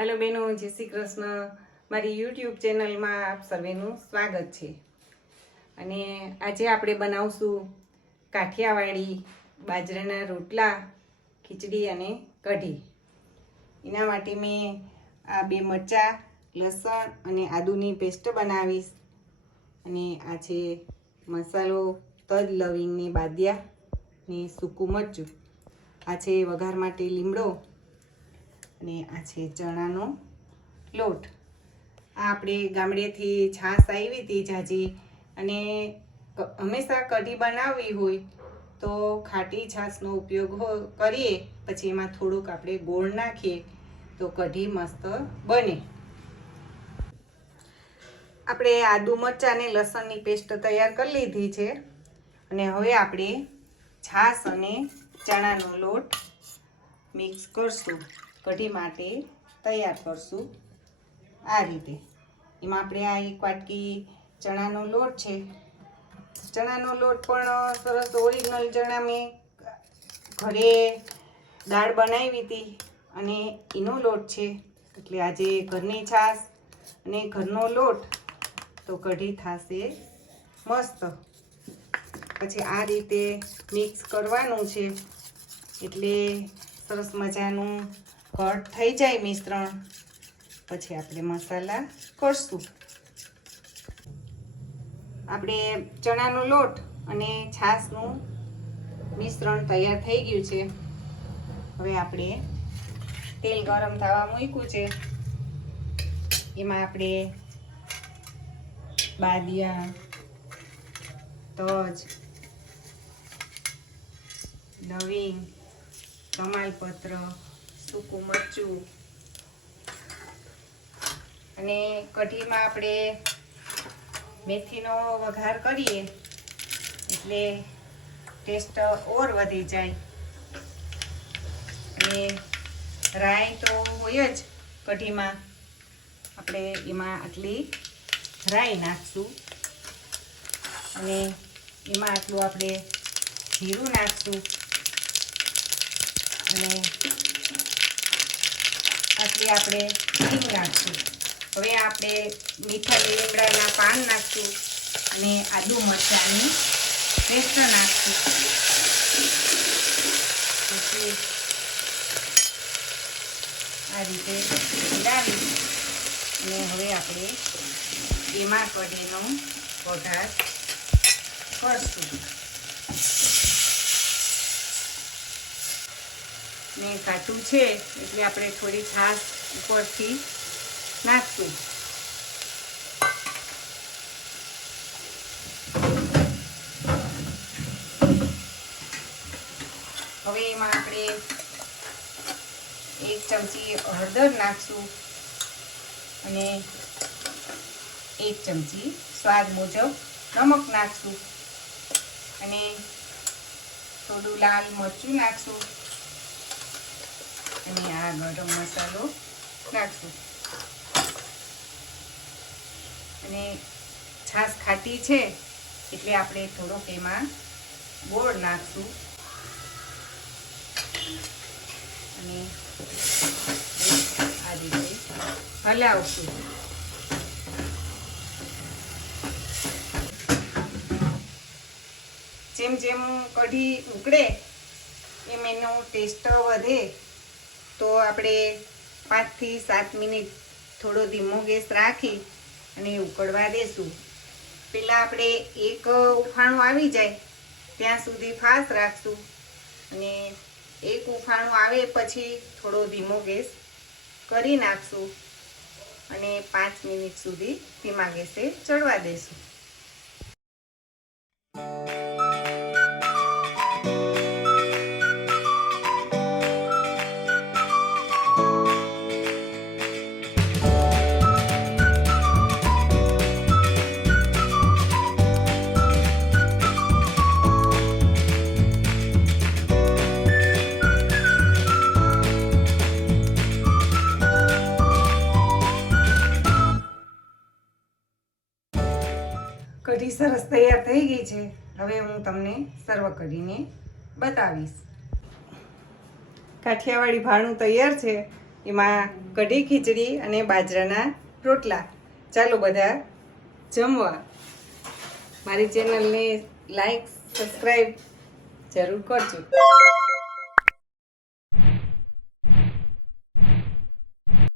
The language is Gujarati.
हेलो बेनो, जय श्री कृष्ण। मारी यूट्यूब चेनल में आप सर्वेનું स्वागत છે। અને આજે આપણે બનાવશું કાઠિયાવાડી બાજરાના રોટલા, ખીચડી અને કઢી। એના માટે મેં આ બે મરચાં, લસણ અને આદુની પેસ્ટ બનાવીશ। અને આ છે મસાલો, તજ, લવિંગ ને બાદિયા ને સૂકું મરચું। આ છે વઘાર માટે લીમડો અને આ છે ચણાનો લોટ। આ આપણે ગામડેથી છાશ આવી હતી જાજી, અને હંમેશા કઢી બનાવવી હોય તો ખાટી છાશનો ઉપયોગ કરીએ, પછી એમાં થોડુંક આપણે ગોળ નાખીએ તો કઢી મસ્ત બને। આપણે આદુ, મરચાં અને લસણની પેસ્ટ તૈયાર કરી લીધી છે, અને હવે આપણે છાશ અને ચણાનો લોટ મિક્સ કરશું, કઢી માટે તૈયાર કરશું। આ રીતે એમાં આપણે આ એક વાટકી ચણાનો લોટ છે। ચણાનો લોટ પણ સરસ ઓરિજિનલ ચણા મેં ઘરે દાળ બનાવી હતી અને એનો લોટ છે, એટલે આજે ઘરની છાશ અને ઘરનો લોટ તો કઢી થશે મસ્ત। પછી આ રીતે મિક્સ કરવાનું છે, એટલે સરસ મજાનું ઘટ થઈ જાય મિશ્રણ। પછી આપણે મસાલા કરશું। આપણે ચણાનો લોટ અને છાશનું મિશ્રણ તૈયાર થઈ ગયું છે। હવે આપણે તેલ ગરમ થવા મૂક્યું છે, એમાં આપણે બાદિયા, તજ, લવિંગ, તમાલપત્ર, સૂકું મરચું અને કઢીમાં આપણે મેથીનો વઘાર કરીએ એટલે ટેસ્ટ ઓર વધી જાય। અને રાઈ તો હોય જ કઢીમાં, આપણે એમાં આટલી રાઈ નાખશું અને એમાં આટલું આપણે જીરું નાખશું અને આટલી આપણે હિંગ નાખશું। હવે આપણે મીઠા લીમડાના પાન નાખશું અને આદુ મરચાંની પેસ્ટ નાખશું। પછી આ રીતે મિલાવી અને હવે આપણે એમાં કઢીનો વઘાર કરશું। ને કાચું છે એટલે આપણે થોડી છાશ ઉપરથી નાખશું। હવે એમાં આપણે 1 ચમચી હળદર નાખશું અને 1 ચમચી સ્વાદ મુજબ નમક નાખશું અને થોડું લાલ મરચું નાખશું અને આ ગરમ મસાલો નાખશું। અને છાશ ખાટી છે એટલે આપણે થોડોક એમાં ગોળ નાખશું અને આ રીતે હલાવશું। જેમ જેમ કઢી ઉકળે એમ એનો ટેસ્ટ વધે, તો આપણે 5 થી 7 મિનિટ થોડો ધીમો ગેસ રાખી અને ઉકળવા દેશું। પહેલાં આપણે એક ઉફાણું આવી જાય ત્યાં સુધી ફાસ રાખશું અને એક ઉફાણું આવે પછી થોડો ધીમો ગેસ કરી નાખશું અને 5 મિનિટ સુધી ધીમા ગેસે ચડવા દેશું। કઢી સરસ તૈયાર થઈ ગઈ છે। હવે હું તમને સર્વ કરીને બતાવીશ। કાઠિયાવાડી ભાણું તૈયાર છે એમાં કઢી ખીચડી અને બાજરાના રોટલા. ચાલો બધા જમવા. મારી ચેનલને લાઈક સબસ્ક્રાઈબ જરૂર કરજો.